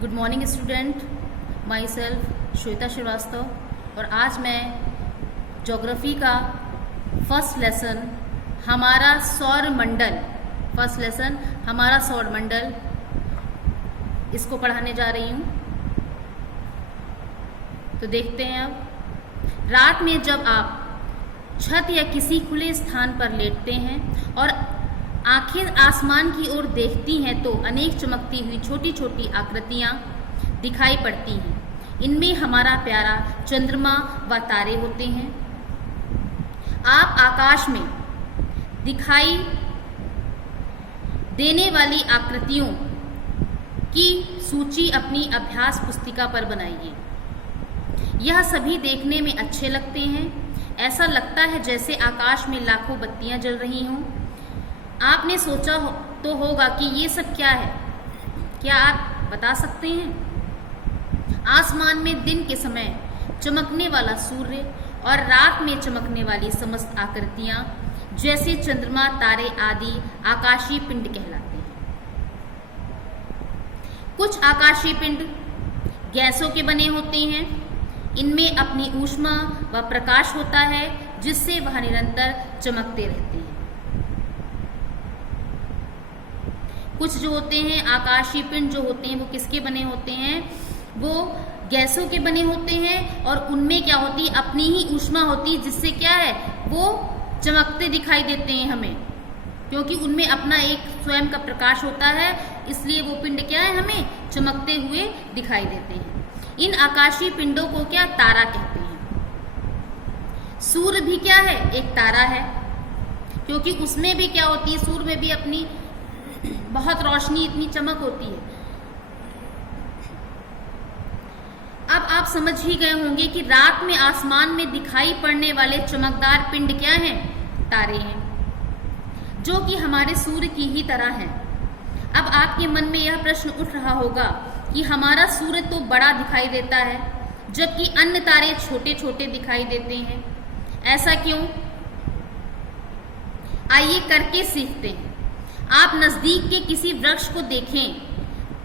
Good morning student, myself Shweta Srivastava. और आज मैं ज्योग्राफी का फर्स्ट लेसन हमारा सौर मंडल इसको पढ़ाने जा रही हूँ। तो देखते हैं। अब रात में जब आप छत या किसी खुले स्थान पर लेटते हैं और आंखें आसमान की ओर देखती हैं तो अनेक चमकती हुई छोटी छोटी आकृतियां दिखाई पड़ती हैं। इनमें हमारा प्यारा चंद्रमा व तारे होते हैं। आप आकाश में दिखाई देने वाली आकृतियों की सूची अपनी अभ्यास पुस्तिका पर बनाइए। यह सभी देखने में अच्छे लगते हैं। ऐसा लगता है जैसे आकाश में लाखों बत्तियां जल रही हों। आपने सोचा तो होगा कि ये सब क्या है। क्या आप बता सकते हैं? आसमान में दिन के समय चमकने वाला सूर्य और रात में चमकने वाली समस्त आकृतियां जैसे चंद्रमा, तारे आदि आकाशीय पिंड कहलाते हैं। कुछ आकाशीय पिंड गैसों के बने होते हैं। इनमें अपनी ऊष्मा व प्रकाश होता है जिससे वह निरंतर चमकते रहते हैं। कुछ जो होते हैं आकाशीय पिंड जो होते हैं वो किसके बने होते हैं? वो गैसों के बने होते हैं और उनमें क्या होती है? अपनी ही ऊष्मा होती है जिससे क्या है वो चमकते दिखाई देते हैं हमें, क्योंकि उनमें अपना एक स्वयं का प्रकाश होता है, इसलिए वो पिंड क्या है हमें चमकते हुए दिखाई देते हैं। इन आकाशीय पिंडों को क्या तारा कहते हैं। सूर्य भी क्या है? एक तारा है, क्योंकि उसमें भी क्या होती है? सूर्य में भी अपनी बहुत रोशनी, इतनी चमक होती है। अब आप समझ ही गए होंगे कि रात में आसमान में दिखाई पड़ने वाले चमकदार पिंड क्या हैं? तारे हैं, जो कि हमारे सूर्य की ही तरह हैं। अब आपके मन में यह प्रश्न उठ रहा होगा कि हमारा सूर्य तो बड़ा दिखाई देता है जबकि अन्य तारे छोटे छोटे दिखाई देते हैं, ऐसा क्यों? आइए करके सीखते हैं। आप नजदीक के किसी वृक्ष को देखें,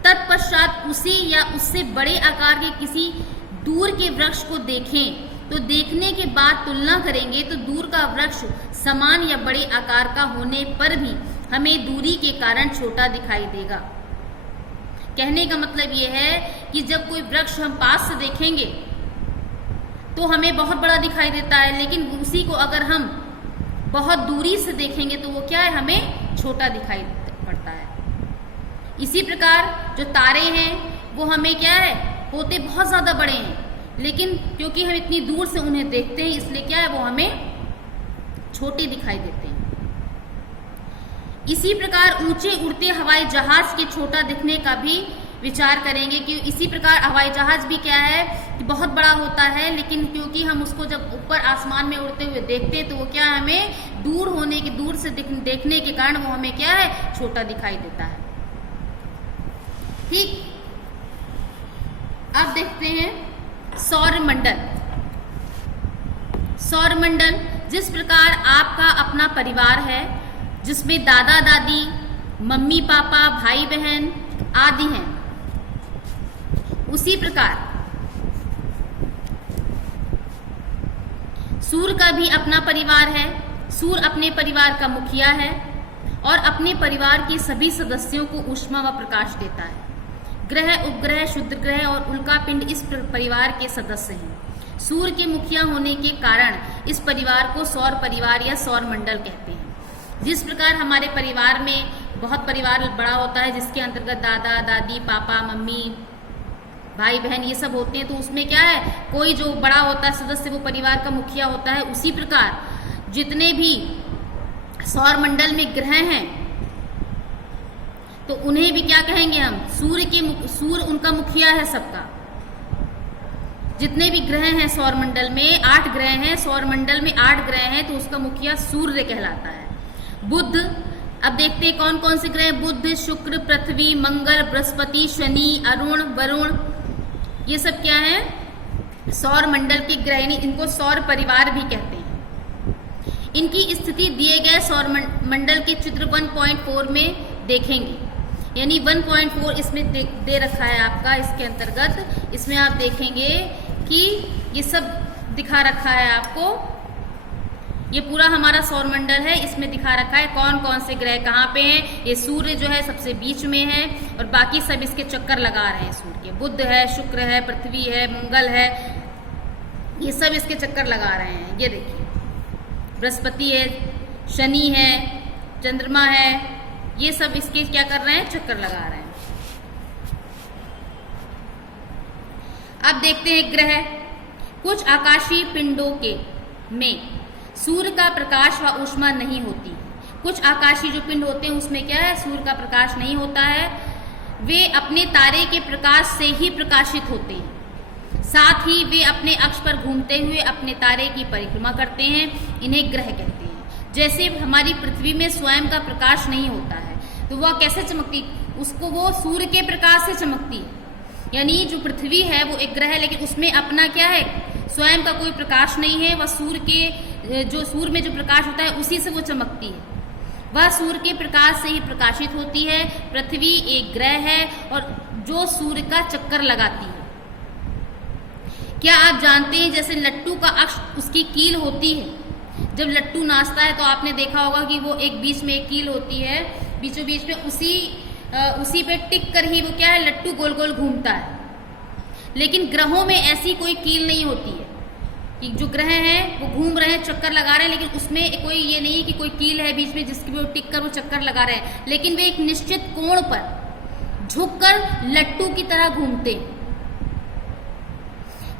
तत्पश्चात उसे या उससे बड़े आकार के किसी दूर के वृक्ष को देखें तो देखने के बाद तुलना करेंगे तो दूर का वृक्ष समान या बड़े आकार का होने पर भी हमें दूरी के कारण छोटा दिखाई देगा। कहने का मतलब यह है कि जब कोई वृक्ष हम पास से देखेंगे तो हमें बहुत बड़ा दिखाई देता है, लेकिन उसी को अगर हम बहुत दूरी से देखेंगे तो वो क्या है? हमें छोटा दिखाई पड़ता है। इसी प्रकार जो तारे हैं वो हमें क्या है? होते बहुत ज्यादा बड़े हैं, लेकिन क्योंकि हम इतनी दूर से उन्हें देखते हैं इसलिए क्या है वो हमें छोटे दिखाई देते हैं। इसी प्रकार ऊंचे उड़ते हवाई जहाज के छोटा दिखने का भी विचार करेंगे कि इसी प्रकार हवाई जहाज भी क्या है कि बहुत बड़ा होता है, लेकिन क्योंकि हम उसको जब ऊपर आसमान में उड़ते हुए देखते हैं तो वो क्या है हमें दूर से देखने के कारण वो हमें क्या है? छोटा दिखाई देता है। ठीक, अब देखते हैं सौर मंडल। सौर मंडल जिस प्रकार आपका अपना परिवार है जिसमें दादा दादी, मम्मी पापा, भाई बहन आदि हैं, उसी प्रकार सूर्य का भी अपना परिवार है। सूर्य अपने परिवार का मुखिया है और अपने परिवार के सभी सदस्यों को ऊष्मा व प्रकाश देता है। ग्रह, उपग्रह, क्षुद्र ग्रह और उल्का पिंड इस परिवार के सदस्य हैं। सूर्य के मुखिया होने के कारण इस परिवार को सौर परिवार या सौर मंडल कहते हैं। जिस प्रकार हमारे परिवार में बहुत परिवार बड़ा होता है जिसके अंतर्गत दादा दादी, पापा मम्मी, भाई बहन ये सब होते हैं, तो उसमें क्या है कोई जो बड़ा होता है सदस्य वो परिवार का मुखिया होता है। उसी प्रकार जितने भी सौर मंडल में ग्रह हैं तो उन्हें भी क्या कहेंगे हम? सूर्य उनका मुखिया है सबका। जितने भी ग्रह हैं सौर मंडल में 8 ग्रह हैं, सौर मंडल में 8 ग्रह हैं, तो उसका मुखिया सूर्य कहलाता है। बुध, अब देखते हैं कौन कौन से ग्रह? बुध, शुक्र, पृथ्वी, मंगल, बृहस्पति, शनि, अरुण, वरुण, ये सब क्या है? सौर मंडल के ग्रह। इनको सौर परिवार भी कहते हैं। इनकी स्थिति दिए गए सौर मंडल के चित्र 1.4 में देखेंगे। यानी 1.4 इसमें दे रखा है आपका। इसके अंतर्गत इसमें आप देखेंगे कि ये सब दिखा रखा है आपको। ये पूरा हमारा सौरमंडल है, इसमें दिखा रखा है कौन कौन से ग्रह कहाँ पे हैं। ये सूर्य जो है सबसे बीच में है और बाकी सब इसके चक्कर लगा रहे हैं सूर्य के। बुध है, शुक्र है, पृथ्वी है, मंगल है, ये सब इसके चक्कर लगा रहे हैं। ये देखिए बृहस्पति है, शनि है, चंद्रमा है, ये सब इसके क्या कर रहे हैं, चक्कर लगा रहे हैं। अब देखते हैं ग्रह। कुछ आकाशीय पिंडों के में सूर्य का प्रकाश व ऊष्मा नहीं होती। कुछ आकाशीय जो पिंड होते हैं उसमें क्या है, सूर्य का प्रकाश नहीं होता है। वे अपने तारे के प्रकाश से ही प्रकाशित होते हैं। साथ ही वे अपने अक्ष पर घूमते हुए अपने तारे की परिक्रमा करते हैं। इन्हें ग्रह कहते हैं। जैसे हमारी पृथ्वी में स्वयं का प्रकाश नहीं होता है तो वह कैसे चमकती, उसको वो सूर्य के प्रकाश से चमकती है। यानी जो पृथ्वी है वो एक ग्रह है, लेकिन उसमें अपना क्या है, स्वयं का कोई प्रकाश नहीं है। वह सूर्य में जो प्रकाश होता है उसी से वो चमकती है। वह सूर्य के प्रकाश से ही प्रकाशित होती है। पृथ्वी एक ग्रह है और जो सूर्य का चक्कर लगाती है। क्या आप जानते हैं जैसे लट्टू का अक्ष उसकी कील होती है। जब लट्टू नाचता है तो आपने देखा होगा कि वो एक बीच में एक कील होती है, बीचों बीच में उसी पे टिक कर ही वो क्या है, लट्टू गोल गोल घूमता है। लेकिन ग्रहों में ऐसी कोई कील नहीं होती है कि जो ग्रह हैं वो घूम रहे हैं, चक्कर लगा रहे हैं, लेकिन उसमें कोई ये नहीं है कि कोई कील है बीच में जिसकी वो टिक कर वो चक्कर लगा रहे हैं। लेकिन वे एक निश्चित कोण पर झुककर लट्टू की तरह घूमते हैं।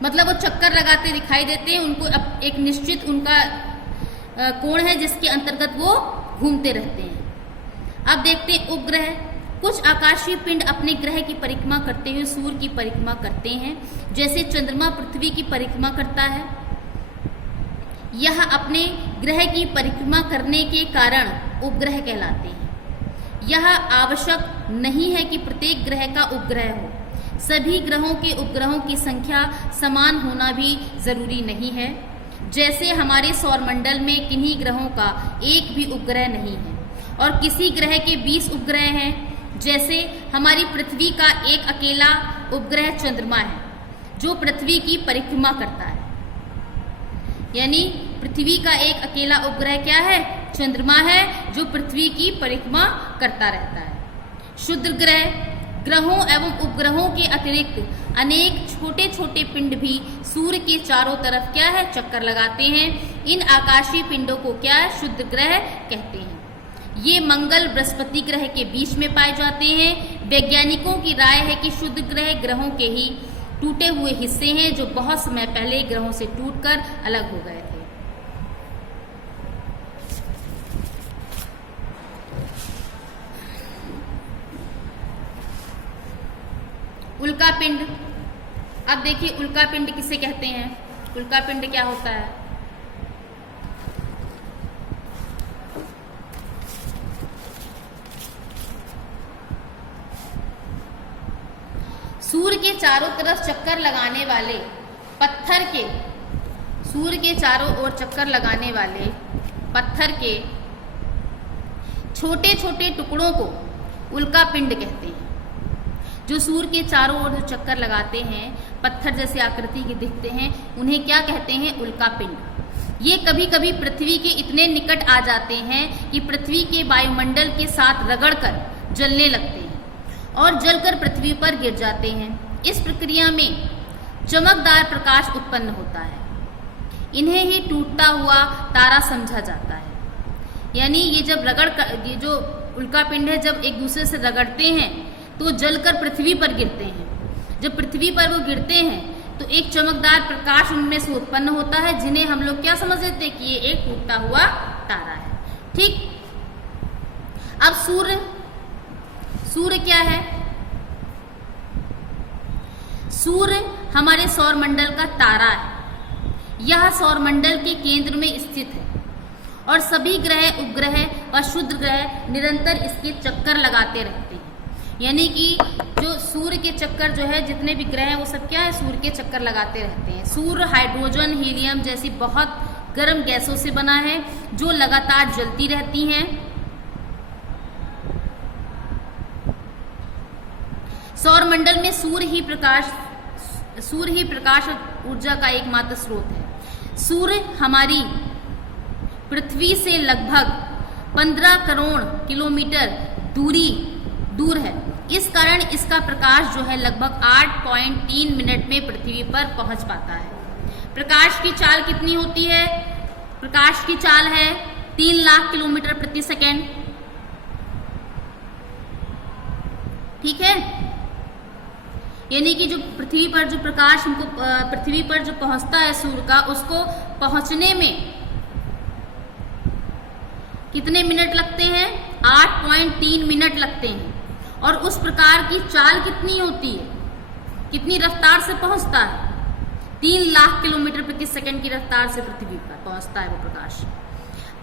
मतलब वो चक्कर लगाते दिखाई देते हैं। उनको अब एक निश्चित उनका कोण है जिसके अंतर्गत वो घूमते रहते हैं। अब देखते हैं उपग्रह। कुछ आकाशीय पिंड अपने ग्रह की परिक्रमा करते हुए सूर्य की परिक्रमा करते हैं। जैसे चंद्रमा पृथ्वी की परिक्रमा करता है। यह अपने ग्रह की परिक्रमा करने के कारण उपग्रह कहलाते हैं। यह आवश्यक नहीं है कि प्रत्येक ग्रह का उपग्रह हो। सभी ग्रहों के उपग्रहों की संख्या समान होना भी जरूरी नहीं है। जैसे हमारे सौरमंडल में किन्हीं ग्रहों का एक भी उपग्रह नहीं है और किसी ग्रह के 20 उपग्रह हैं। जैसे हमारी पृथ्वी का एक अकेला उपग्रह चंद्रमा है जो पृथ्वी की परिक्रमा करता है। यानी पृथ्वी का एक अकेला उपग्रह क्या है, चंद्रमा है जो पृथ्वी की परिक्रमा करता रहता है। क्षुद्र ग्रह, ग्रहों एवं उपग्रहों के अतिरिक्त अनेक छोटे छोटे पिंड भी सूर्य के चारों तरफ क्या है, चक्कर लगाते हैं। इन आकाशीय पिंडों को क्या है, क्षुद्र ग्रह कहते हैं। ये मंगल बृहस्पति ग्रह के बीच में पाए जाते हैं। वैज्ञानिकों की राय है कि क्षुद्र ग्रह ग्रहों के ही टूटे हुए हिस्से हैं जो बहुत समय पहले ग्रहों से टूटकर अलग हो गए थे। उल्का पिंड। अब देखिए उल्का पिंड किसे कहते हैं। उल्का पिंड क्या होता है, सूर्य के चारों तरफ चक्कर लगाने वाले पत्थर के, सूर्य के चारों ओर चक्कर लगाने वाले पत्थर के छोटे छोटे टुकड़ों को उल्का पिंड कहते हैं। जो सूर्य के चारों ओर जो चक्कर लगाते हैं, पत्थर जैसे आकृति के दिखते हैं, उन्हें क्या कहते हैं, उल्का पिंड। ये कभी कभी पृथ्वी के इतने निकट आ जाते हैं कि पृथ्वी के वायुमंडल के साथ रगड़कर जलने लगते हैं और जलकर पृथ्वी पर गिर जाते हैं। इस प्रक्रिया में चमकदार प्रकाश उत्पन्न होता है। इन्हें ही टूटता हुआ तारा समझा जाता है। यानी ये जब ये जो उल्का पिंड है जब एक दूसरे से रगड़ते हैं तो जलकर पृथ्वी पर गिरते हैं। जब पृथ्वी पर वो गिरते हैं तो एक चमकदार प्रकाश उनमें से उत्पन्न होता है, जिन्हें हम लोग क्या समझ लेते हैं कि ये एक टूटता हुआ तारा है। ठीक। अब सूर्य क्या है, सूर्य हमारे सौरमंडल का तारा है। यह सौरमंडल के केंद्र में स्थित है और सभी ग्रह, उपग्रह व क्षुद्र ग्रह निरंतर इसके चक्कर लगाते रहते हैं। यानी कि जो सूर्य के चक्कर जो है, जितने भी ग्रह हैं वो सब क्या है, सूर्य के चक्कर लगाते रहते हैं। सूर्य हाइड्रोजन, हीलियम जैसी बहुत गर्म गैसों से बना है जो लगातार जलती रहती हैं। सौरमंडल में सूर्य ही प्रकाश ऊर्जा का एकमात्र स्रोत है। सूर्य हमारी पृथ्वी से लगभग 15 करोड़ किलोमीटर दूर है। इस कारण इसका प्रकाश जो है लगभग 8.3 मिनट में पृथ्वी पर पहुंच पाता है। प्रकाश की चाल कितनी होती है? प्रकाश की चाल है 3 लाख किलोमीटर प्रति सेकेंड। ठीक है, यानी कि जो पृथ्वी पर जो प्रकाश हमको पृथ्वी पर जो पहुंचता है सूर्य का, उसको पहुंचने में कितने मिनट लगते हैं? 8.3 मिनट लगते हैं। और उस प्रकार की चाल कितनी होती है, कितनी रफ्तार से पहुंचता है? 3 लाख किलोमीटर प्रति सेकंड की रफ्तार से पृथ्वी पर पहुंचता है वो प्रकाश।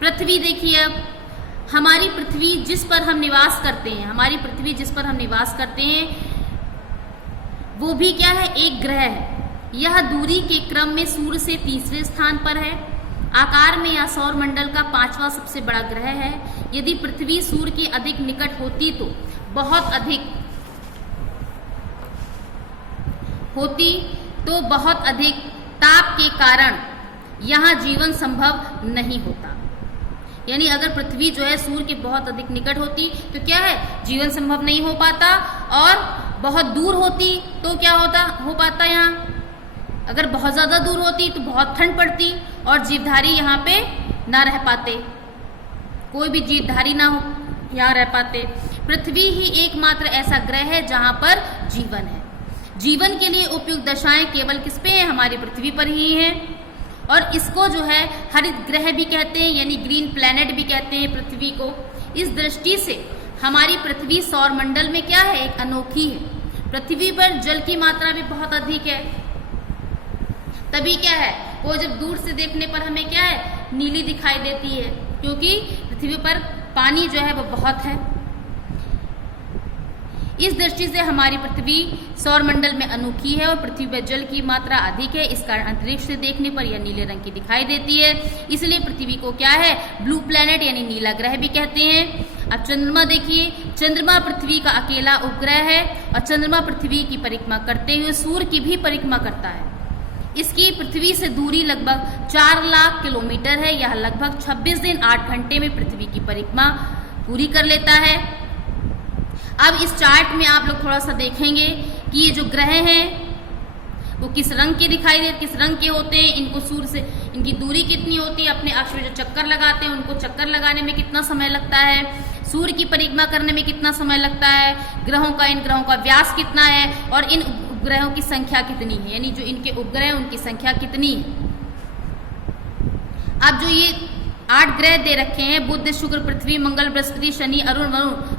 पृथ्वी देखिए, अब हमारी पृथ्वी जिस पर हम निवास करते हैं वो भी क्या है? एक ग्रह है। यह दूरी के क्रम में सूर्य से तीसरे स्थान पर है। आकार में यह सौरमंडल का 5वां सबसे बड़ा ग्रह है। यदि पृथ्वी सूर्य के अधिक निकट होती तो बहुत अधिक ताप के कारण यहाँ जीवन संभव नहीं होता। यानी अगर पृथ्वी जो है सूर्य के बहुत अधिक निकट होती तो क्या है? जीवन संभव नहीं हो पाता। और बहुत दूर होती तो क्या हो पाता? यहाँ अगर बहुत ज्यादा दूर होती तो बहुत ठंड पड़ती और जीवधारी यहाँ पे ना रह पाते, कोई भी जीवधारी ना यहाँ रह पाते। पृथ्वी ही एकमात्र ऐसा ग्रह है जहाँ पर जीवन है। जीवन के लिए उपयुक्त दशाएं केवल किस पे है? हमारी पृथ्वी पर ही है। और इसको जो है हरित ग्रह भी कहते हैं, यानी ग्रीन प्लैनेट भी कहते हैं पृथ्वी को। इस दृष्टि से हमारी पृथ्वी सौरमंडल में क्या है? एक अनोखी है। पृथ्वी पर जल की मात्रा भी बहुत अधिक है। तभी क्या है, वो जब दूर से देखने पर हमें क्या है? नीली दिखाई देती है, क्योंकि पृथ्वी पर पानी जो है वो बहुत है। इस दृष्टि से हमारी पृथ्वी सौरमंडल में अनोखी है और पृथ्वी पर जल की मात्रा अधिक है। इस कारण अंतरिक्ष से देखने पर यह नीले रंग की दिखाई देती है। इसलिए पृथ्वी को क्या है? ब्लू प्लैनेट यानी नीला ग्रह भी कहते हैं। अब चंद्रमा देखिए, चंद्रमा पृथ्वी का अकेला उपग्रह है और चंद्रमा पृथ्वी की परिक्रमा करते हुए सूर्य की भी परिक्रमा करता है। इसकी पृथ्वी से दूरी लगभग 4 लाख किलोमीटर है। यह लगभग 26 दिन 8 घंटे में पृथ्वी की परिक्रमा पूरी कर लेता है। अब इस चार्ट में आप लोग थोड़ा सा देखेंगे कि ये जो ग्रह हैं वो किस रंग के दिखाई देते, किस रंग के होते हैं, इनको सूर्य से इनकी दूरी कितनी होती है, अपने अक्ष में जो चक्कर लगाते हैं उनको चक्कर लगाने में कितना समय लगता है, सूर्य की परिक्रमा करने में कितना समय लगता है, इन ग्रहों का व्यास कितना है और इन उपग्रहों की संख्या कितनी है, यानी जो इनके उपग्रह हैं उनकी संख्या कितनी है। अब जो ये 8 ग्रह दे रखे हैं, बुध, शुक्र, पृथ्वी, मंगल, बृहस्पति, शनि, अरुण,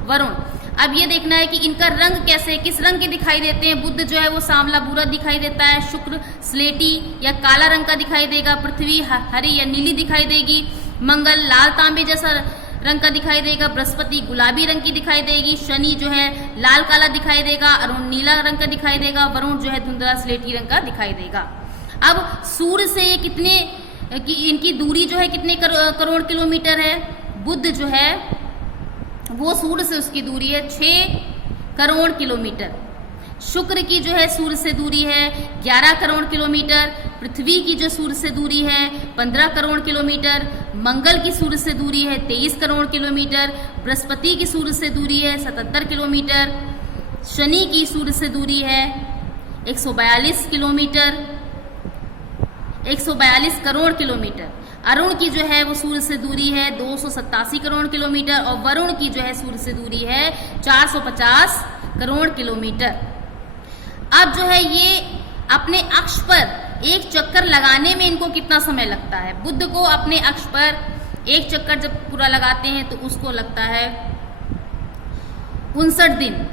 वरुण। अब ये देखना है कि इनका रंग कैसे, किस रंग के दिखाई देते हैं। बुध जो है वो सांवला भूरा दिखाई देता है, शुक्र स्लेटी या काला रंग का दिखाई देगा, पृथ्वी हरी या नीली दिखाई देगी, मंगल लाल तांबे जैसा रंग का दिखाई देगा, बृहस्पति गुलाबी रंग की दिखाई देगी, शनि जो है लाल काला दिखाई देगा, अरुण नीला रंग का दिखाई देगा, वरुण जो है धुंधला स्लेटी रंग का दिखाई देगा। अब सूर्य से कितने कि इनकी दूरी जो है कितने करोड़ किलोमीटर है। बुध जो है वो सूर्य से उसकी दूरी है 6 करोड़ किलोमीटर। शुक्र की जो है सूर्य से दूरी है 11 करोड़ किलोमीटर। पृथ्वी की जो सूर्य से दूरी है 15 करोड़ किलोमीटर। मंगल की सूर्य से दूरी है 23 करोड़ किलोमीटर। बृहस्पति की सूर्य से दूरी है 77 किलोमीटर। शनि की सूर्य से दूरी है 142 किलोमीटर, 142 करोड़ किलोमीटर। अरुण की जो है वो सूर्य से दूरी है 287 करोड़ किलोमीटर और वरुण की जो है सूर्य से दूरी है 450 करोड़ किलोमीटर। अब जो है ये अपने अक्ष पर एक चक्कर लगाने में इनको कितना समय लगता है। बुध को अपने अक्ष पर एक चक्कर जब पूरा लगाते हैं तो उसको लगता है 59 दिन।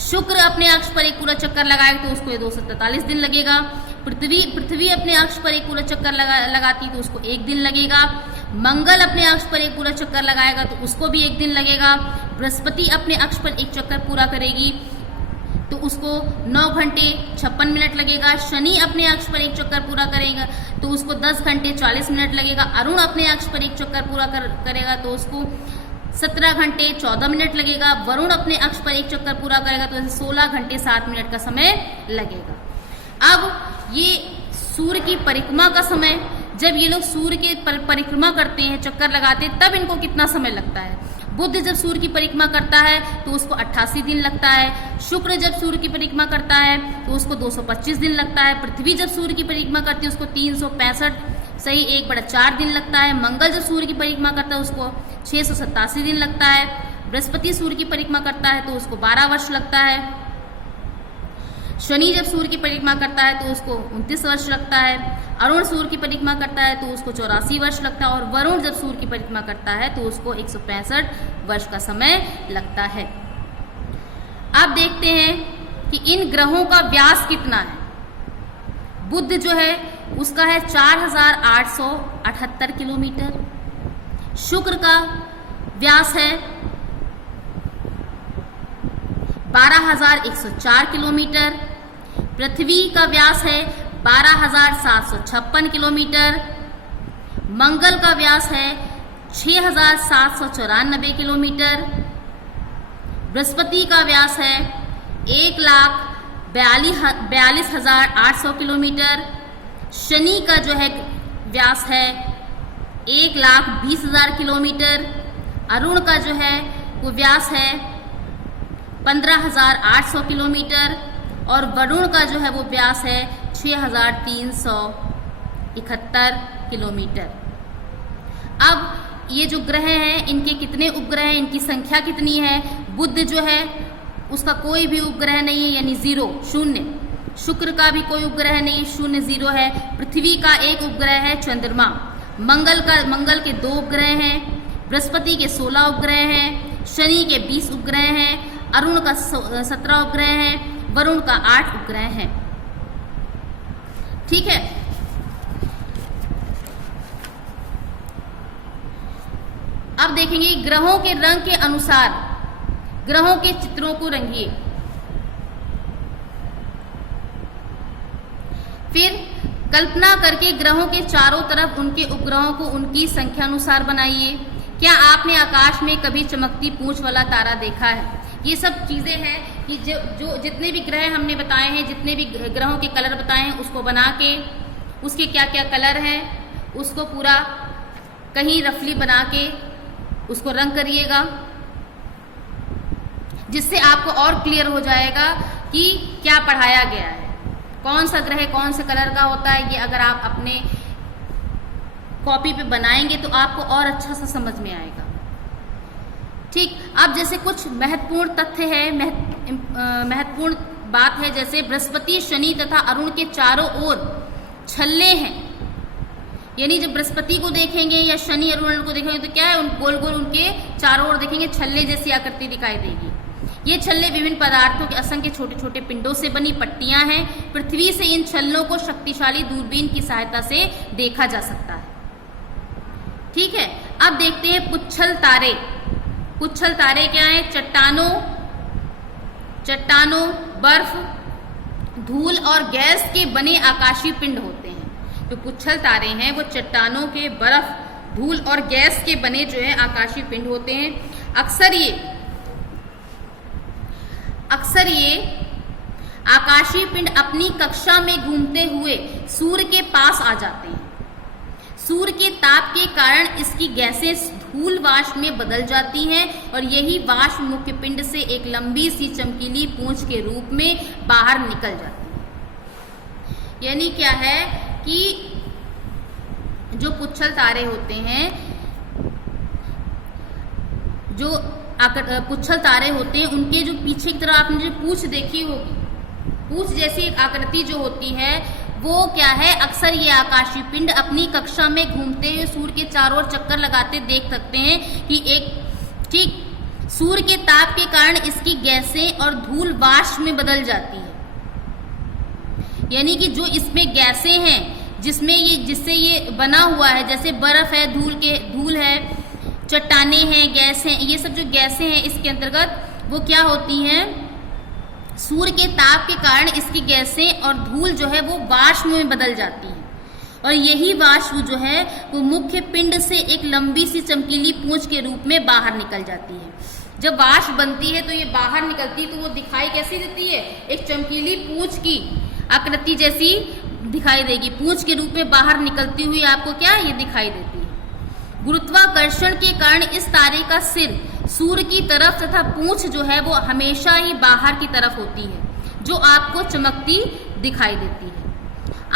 शुक्र अपने अक्ष पर एक पूरा चक्कर लगाएगा तो उसको 243 दिन लगेगा। पृथ्वी अपने अक्ष पर एक पूरा चक्कर लगाती तो उसको 1 दिन लगेगा। मंगल अपने अक्ष पर एक पूरा चक्कर लगाएगा तो उसको भी 1 दिन लगेगा। बृहस्पति अपने अक्ष पर एक चक्कर पूरा करेगी तो उसको 9 घंटे 56 मिनट लगेगा। शनि अपने अक्ष पर एक चक्कर पूरा करेगा तो उसको 10 घंटे 40 मिनट लगेगा। अरुण अपने अक्ष पर एक चक्कर पूरा करेगा तो उसको 17 घंटे 14 मिनट लगेगा। वरुण अपने अक्ष पर एक चक्कर पूरा करेगा तो 16 घंटे 7 मिनट का समय लगेगा। अब ये सूर्य की परिक्रमा का समय, जब ये लोग सूर्य के परिक्रमा करते हैं, चक्कर लगाते हैं, तब इनको कितना समय लगता है। बुध जब सूर्य की परिक्रमा करता है तो उसको 88 दिन लगता है। शुक्र जब सूर्य की परिक्रमा करता है तो उसको 225 दिन लगता है। पृथ्वी जब सूर्य की परिक्रमा करती है उसको 365 सही 1/4 दिन लगता है। मंगल जब सूर्य की परिक्रमा करता है उसको 687 दिन लगता है। बृहस्पति सूर्य की परिक्रमा करता है तो उसको 12 वर्ष लगता है। शनि जब सूर्य की परिक्रमा करता है तो उसको 29 वर्ष लगता है। अरुण सूर्य की परिक्रमा करता है तो उसको 84 वर्ष लगता है। और वरुण जब सूर्य की परिक्रमा करता है तो उसको 165 वर्ष का समय लगता है। अब देखते हैं कि इन ग्रहों का व्यास कितना है। बुध जो है उसका है 4878 किलोमीटर। शुक्र का व्यास है 12,104 किलोमीटर। पृथ्वी का व्यास है 12,756 किलोमीटर। मंगल का व्यास है 6,794 किलोमीटर। बृहस्पति का व्यास है 1,42,800 किलोमीटर। शनि का जो है व्यास है 1,20,000 किलोमीटर। अरुण का जो है वो व्यास है 15,800 किलोमीटर। और वरुण का जो है वो व्यास है 6,371 किलोमीटर। अब ये जो ग्रह हैं इनके कितने उपग्रह हैं, इनकी संख्या कितनी है। बुध जो है उसका कोई भी उपग्रह नहीं है, यानी 0 शून्य। शुक्र का भी कोई उपग्रह नहीं, 0 0 है। पृथ्वी का एक उपग्रह है चंद्रमा। मंगल के 2 उपग्रह हैं। बृहस्पति के 16 उपग्रह हैं। शनि के 20 उपग्रह हैं। अरुण का 17 उपग्रह हैं। वरुण का 8 उपग्रह हैं। ठीक है। अब देखेंगे ग्रहों के रंग के अनुसार ग्रहों के चित्रों को रंगिए। फिर कल्पना करके ग्रहों के चारों तरफ उनके उपग्रहों को उनकी संख्या अनुसार बनाइए। क्या आपने आकाश में कभी चमकती पूंछ वाला तारा देखा है। ये सब चीजें हैं कि जो जितने भी ग्रह हमने बताए हैं, जितने भी ग्रहों के कलर बताए हैं, उसको बना के उसके क्या क्या कलर हैं उसको पूरा कहीं रफली बना के उसको रंग करिएगा, जिससे आपको और क्लियर हो जाएगा कि क्या पढ़ाया गया है, कौन सा ग्रह कौन से कलर का होता है। ये अगर आप अपने कॉपी पे बनाएंगे तो आपको और अच्छा सा समझ में आएगा। ठीक। अब जैसे कुछ महत्वपूर्ण तथ्य है, महत्वपूर्ण बात है, जैसे बृहस्पति शनि तथा अरुण के चारों ओर छल्ले हैं। यानी जब बृहस्पति को देखेंगे या शनि अरुण को देखेंगे तो क्या है, गोल गोल उनके चारों ओर देखेंगे छल्ले जैसी आकृति दिखाई देगी। ये छल्ले विभिन्न पदार्थों के असंख्य छोटे छोटे पिंडों से बनी पट्टियां हैं। पृथ्वी से इन छल्लों को शक्तिशाली दूरबीन की सहायता से देखा जा सकता है। ठीक है। अब देखते हैं पुच्छल तारे। पुच्छल तारे क्या है। चट्टानों, बर्फ, धूल और गैस के बने आकाशीय पिंड होते हैं। जो पुच्छल तारे हैं वो चट्टानों के, बर्फ, धूल और गैस के बने जो है आकाशीय पिंड होते हैं। अक्सर ये आकाशीय पिंड अपनी कक्षा में घूमते हुए सूर्य के पास आ जाते हैं। सूर्य के ताप के कारण इसकी गैसें धूल वाष्प में बदल जाती हैं और यही वाष्प मुख्य पिंड से एक लंबी सी चमकीली पूंछ के रूप में बाहर निकल जाती है। यानी क्या है कि जो पुच्छल तारे होते हैं, जो पुच्छल तारे होते हैं, उनके जो पीछे की तरफ आपने जो पूंछ देखी होगी, पूंछ जैसी एक आकृति जो होती है वो क्या है, अक्सर ये आकाशीय पिंड अपनी कक्षा में घूमते हुए सूर्य के चारों ओर चक्कर लगाते देख सकते हैं कि एक ठीक सूर्य के ताप के कारण इसकी गैसें और धूल वाष्प में बदल जाती है। यानी कि जो इसमें गैसें हैं जिससे ये बना हुआ है, जैसे बर्फ है, धूल है, चट्टाने हैं, गैस हैं, ये सब जो गैसें हैं इसके अंतर्गत वो क्या होती हैं, सूर्य के ताप के कारण इसकी गैसें और धूल जो है वो वाष्प में बदल जाती हैं और यही वाष्प जो है वो मुख्य पिंड से एक लंबी सी चमकीली पूंछ के रूप में बाहर निकल जाती है। जब वाष्प बनती है तो ये बाहर निकलती है तो वो दिखाई कैसी देती है, एक चमकीली पूंछ की आकृति जैसी दिखाई देगी, पूंछ के रूप में बाहर निकलती हुई आपको क्या ये दिखाई देती है। गुरुत्वाकर्षण के कारण इस तारे का सिर सूर्य की तरफ तथा पूंछ जो है वो हमेशा ही बाहर की तरफ होती है, जो आपको चमकती दिखाई देती है।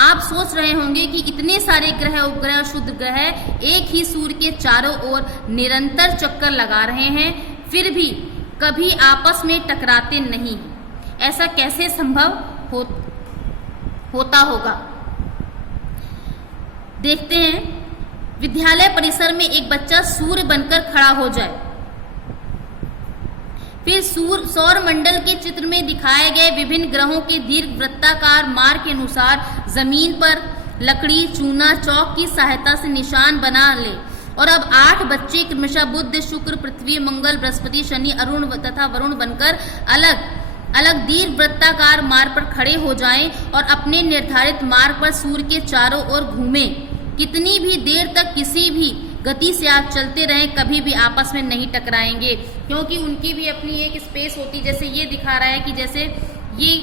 आप सोच रहे होंगे कि इतने सारे ग्रह, उपग्रह, क्षुद्र ग्रह एक ही सूर्य के चारों ओर निरंतर चक्कर लगा रहे हैं, फिर भी कभी आपस में टकराते नहीं। ऐसा कैसे संभव होता होगा? देखते हैं। विद्यालय परिसर में एक बच्चा सूर्य बनकर खड़ा हो जाए, फिर सौर मंडल के चित्र में दिखाए गए विभिन्न ग्रहों के दीर्घ वृत्ताकार मार्ग के अनुसार जमीन पर लकड़ी, चूना, चौक की सहायता से निशान बना ले। और अब 8 बच्चे क्रमशः बुध, शुक्र, पृथ्वी, मंगल, बृहस्पति, शनि, अरुण तथा वरुण बनकर अलग अलग दीर्घ वृत्ताकार मार्ग पर खड़े हो जाएं और अपने निर्धारित मार्ग पर सूर्य के चारों ओर घूमें। कितनी भी देर तक किसी भी गति से आप चलते रहें, कभी भी आपस में नहीं टकराएंगे, क्योंकि उनकी भी अपनी एक स्पेस होती। जैसे ये दिखा रहा है कि जैसे ये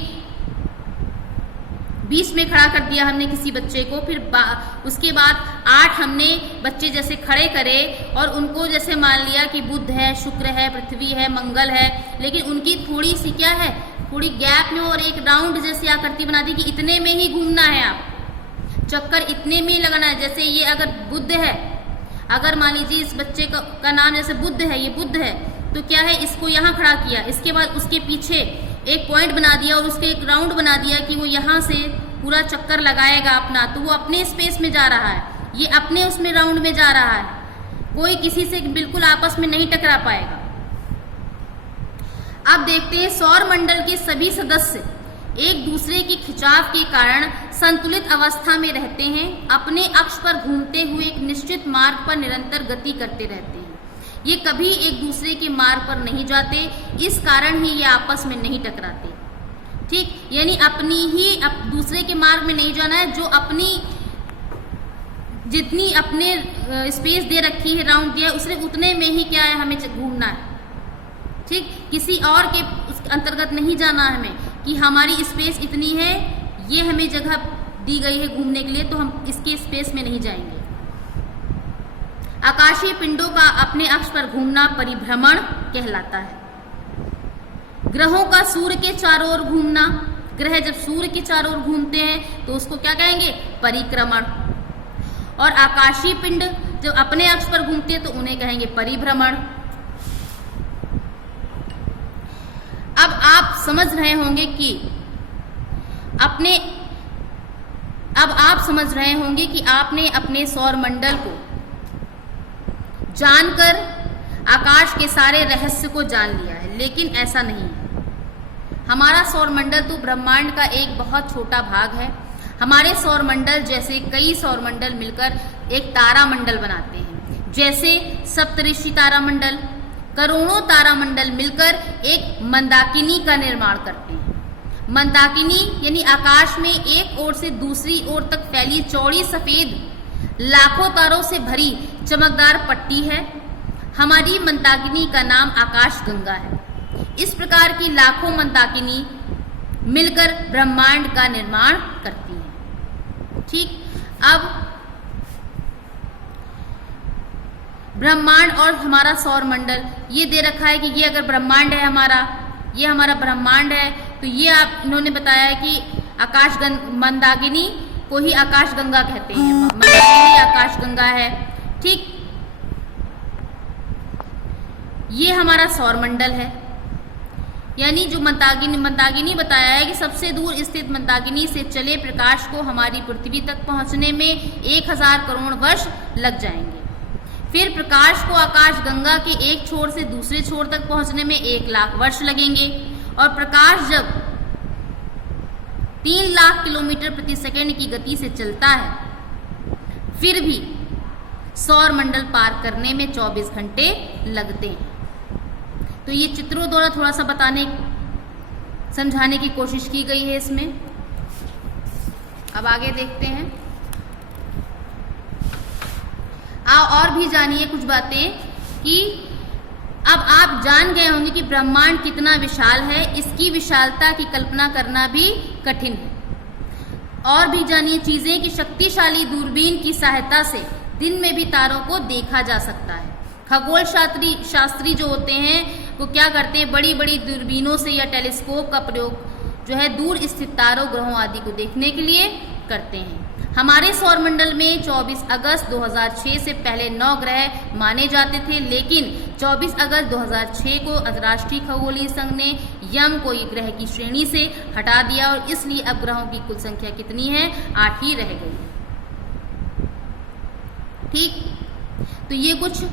बीच में खड़ा कर दिया हमने किसी बच्चे को, फिर उसके बाद 8 हमने बच्चे जैसे खड़े करे और उनको जैसे मान लिया कि बुध है, शुक्र है, पृथ्वी है, मंगल है, लेकिन उनकी थोड़ी सी क्या है, थोड़ी गैप में और एक राउंड जैसी आकृति बना दी कि इतने में ही घूमना है, आप चक्कर इतने में ही लगाना है। जैसे ये अगर बुध है, अगर मान लीजिए इस बच्चे का नाम जैसे बुध है, ये बुध है, तो क्या है, इसको यहाँ खड़ा किया, इसके बाद उसके पीछे एक पॉइंट बना दिया और उसके एक राउंड बना दिया कि वो यहाँ से पूरा चक्कर लगाएगा अपना, तो वो अपने स्पेस में जा रहा है, ये अपने उसमें राउंड में जा रहा है, कोई किसी से बिल्कुल आपस में नहीं टकरा पाएगा। अब देखते हैं, सौर मंडल के सभी सदस्य एक दूसरे के खिंचाव के कारण संतुलित अवस्था में रहते हैं, अपने अक्ष पर घूमते हुए एक निश्चित मार्ग पर निरंतर गति करते रहते हैं। ये कभी एक दूसरे के मार्ग पर नहीं जाते, इस कारण ही ये आपस में नहीं टकराते। ठीक, यानी अपनी ही दूसरे के मार्ग में नहीं जाना है, जो अपनी जितनी अपने स्पेस दे रखी है, राउंड दिया है, उसने उतने में ही क्या है हमें घूमना है। ठीक, किसी और के अंतर्गत नहीं जाना है हमें कि हमारी स्पेस इतनी है, ये हमें जगह दी गई है घूमने के लिए, तो हम इसके स्पेस में नहीं जाएंगे। आकाशीय पिंडों का अपने अक्ष पर घूमना परिभ्रमण कहलाता है। ग्रहों का सूर्य के चारों ओर घूमना, ग्रह जब सूर्य के चारों ओर घूमते हैं तो उसको क्या कहेंगे, परिक्रमण। और आकाशीय पिंड जब अपने अक्ष पर घूमते हैं तो उन्हें कहेंगे परिभ्रमण। अब आप समझ रहे होंगे कि आपने अपने सौर मंडल को जानकर आकाश के सारे रहस्य को जान लिया है, लेकिन ऐसा नहीं है। हमारा सौर मंडल तो ब्रह्मांड का एक बहुत छोटा भाग है। हमारे सौर मंडल जैसे कई सौर मंडल मिलकर एक तारा मंडल बनाते हैं, जैसे सप्तऋषि तारा मंडल, करोड़ों तारा मंडल मिलकर एक मंदाकिनी का निर्माण करते हैं। मंदाकिनी यानी आकाश में एक ओर से दूसरी ओर तक फैली चौड़ी सफेद लाखों तारों से भरी चमकदार पट्टी है। हमारी मंदाकिनी का नाम आकाश गंगा है। इस प्रकार की लाखों मंदाकिनी मिलकर ब्रह्मांड का निर्माण करती है। ठीक, अब ब्रह्मांड और हमारा सौर मंडल ये दे रखा है कि ये अगर ब्रह्मांड है ये हमारा ब्रह्मांड है, तो ये इन्होंने बताया है कि मंदाकिनी को ही आकाश गंगा कहते हैं। मंदाकिनी आकाश गंगा है। ठीक, ये हमारा सौर मंडल है। यानी जो मंदाकिनी बताया है कि सबसे दूर स्थित मंदाकिनी से चले प्रकाश को हमारी पृथ्वी तक पहुंचने में 1000 करोड़ वर्ष लग जाएंगे। फिर प्रकाश को आकाश गंगा के एक छोर से दूसरे छोर तक पहुंचने में 1 लाख वर्ष लगेंगे। और प्रकाश जब 3 लाख किलोमीटर प्रति सेकंड की गति से चलता है, फिर भी सौर मंडल पार करने में 24 घंटे लगते हैं। तो ये चित्रों द्वारा थोड़ा सा समझाने की कोशिश की गई है इसमें। अब आगे देखते हैं। और भी जानिए कुछ बातें कि अब आप जान गए होंगे कि ब्रह्मांड कितना विशाल है, इसकी विशालता की कल्पना करना भी कठिन है। और भी जानिए चीजें कि शक्तिशाली दूरबीन की सहायता से दिन में भी तारों को देखा जा सकता है। खगोल शास्त्री जो होते हैं वो क्या करते हैं, बड़ी बड़ी दूरबीनों से या टेलीस्कोप का प्रयोग जो है दूर स्थित तारों, ग्रहों आदि को देखने के लिए करते हैं। हमारे सौरमंडल में 24 अगस्त 2006 से पहले 9 ग्रह माने जाते थे, लेकिन 24 अगस्त 2006 को अंतर्राष्ट्रीय खगोलीय संघ ने यम को ग्रह की श्रेणी से हटा दिया और इसलिए अब ग्रहों की कुल संख्या कितनी है, 8 ही रह गई। ठीक, तो ये कुछ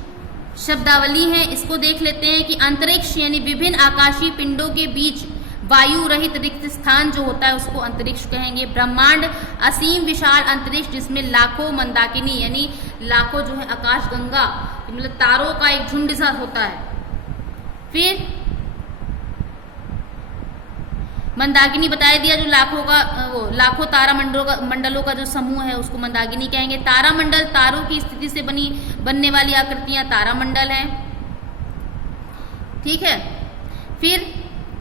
शब्दावली है, इसको देख लेते हैं कि अंतरिक्ष यानी विभिन्न आकाशीय पिंडों के बीच वायु रहित रिक्त स्थान जो होता है उसको अंतरिक्ष कहेंगे। ब्रह्मांड असीम विशाल अंतरिक्ष जिसमें लाखों मंदाकिनी यानी लाखों जो है आकाश गंगा मतलब तारों का एक झुंड सा होता है। फिर मंदाकिनी बताया दिया जो लाखों तारा मंडलों का जो समूह है उसको मंदाकिनी कहेंगे। तारामंडल तारों की स्थिति से बनने वाली आकृतियां तारामंडल हैं। ठीक है, फिर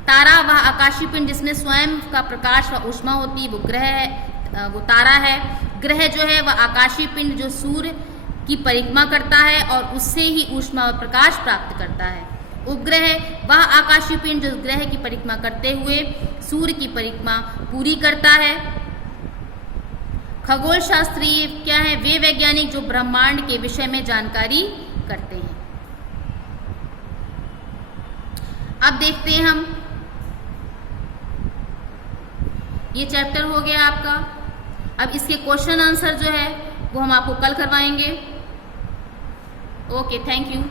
तारा वह आकाशीय पिंड जिसमें स्वयं का प्रकाश व ऊष्मा होती है, वो ग्रह है, वो तारा है। ग्रह जो है वह आकाशीय पिंड जो सूर्य की परिक्रमा करता है और उससे ही ऊष्मा व प्रकाश प्राप्त करता है। उपग्रह वह आकाशीय पिंड जो ग्रह की परिक्रमा करते हुए सूर्य की परिक्रमा पूरी करता है। खगोल शास्त्री क्या है, वे वैज्ञानिक जो ब्रह्मांड के विषय में जानकारी करते हैं। अब देखते हैं हम, ये चैप्टर हो गया आपका। अब इसके क्वेश्चन आंसर जो है वो हम आपको कल करवाएंगे। Okay, thank you.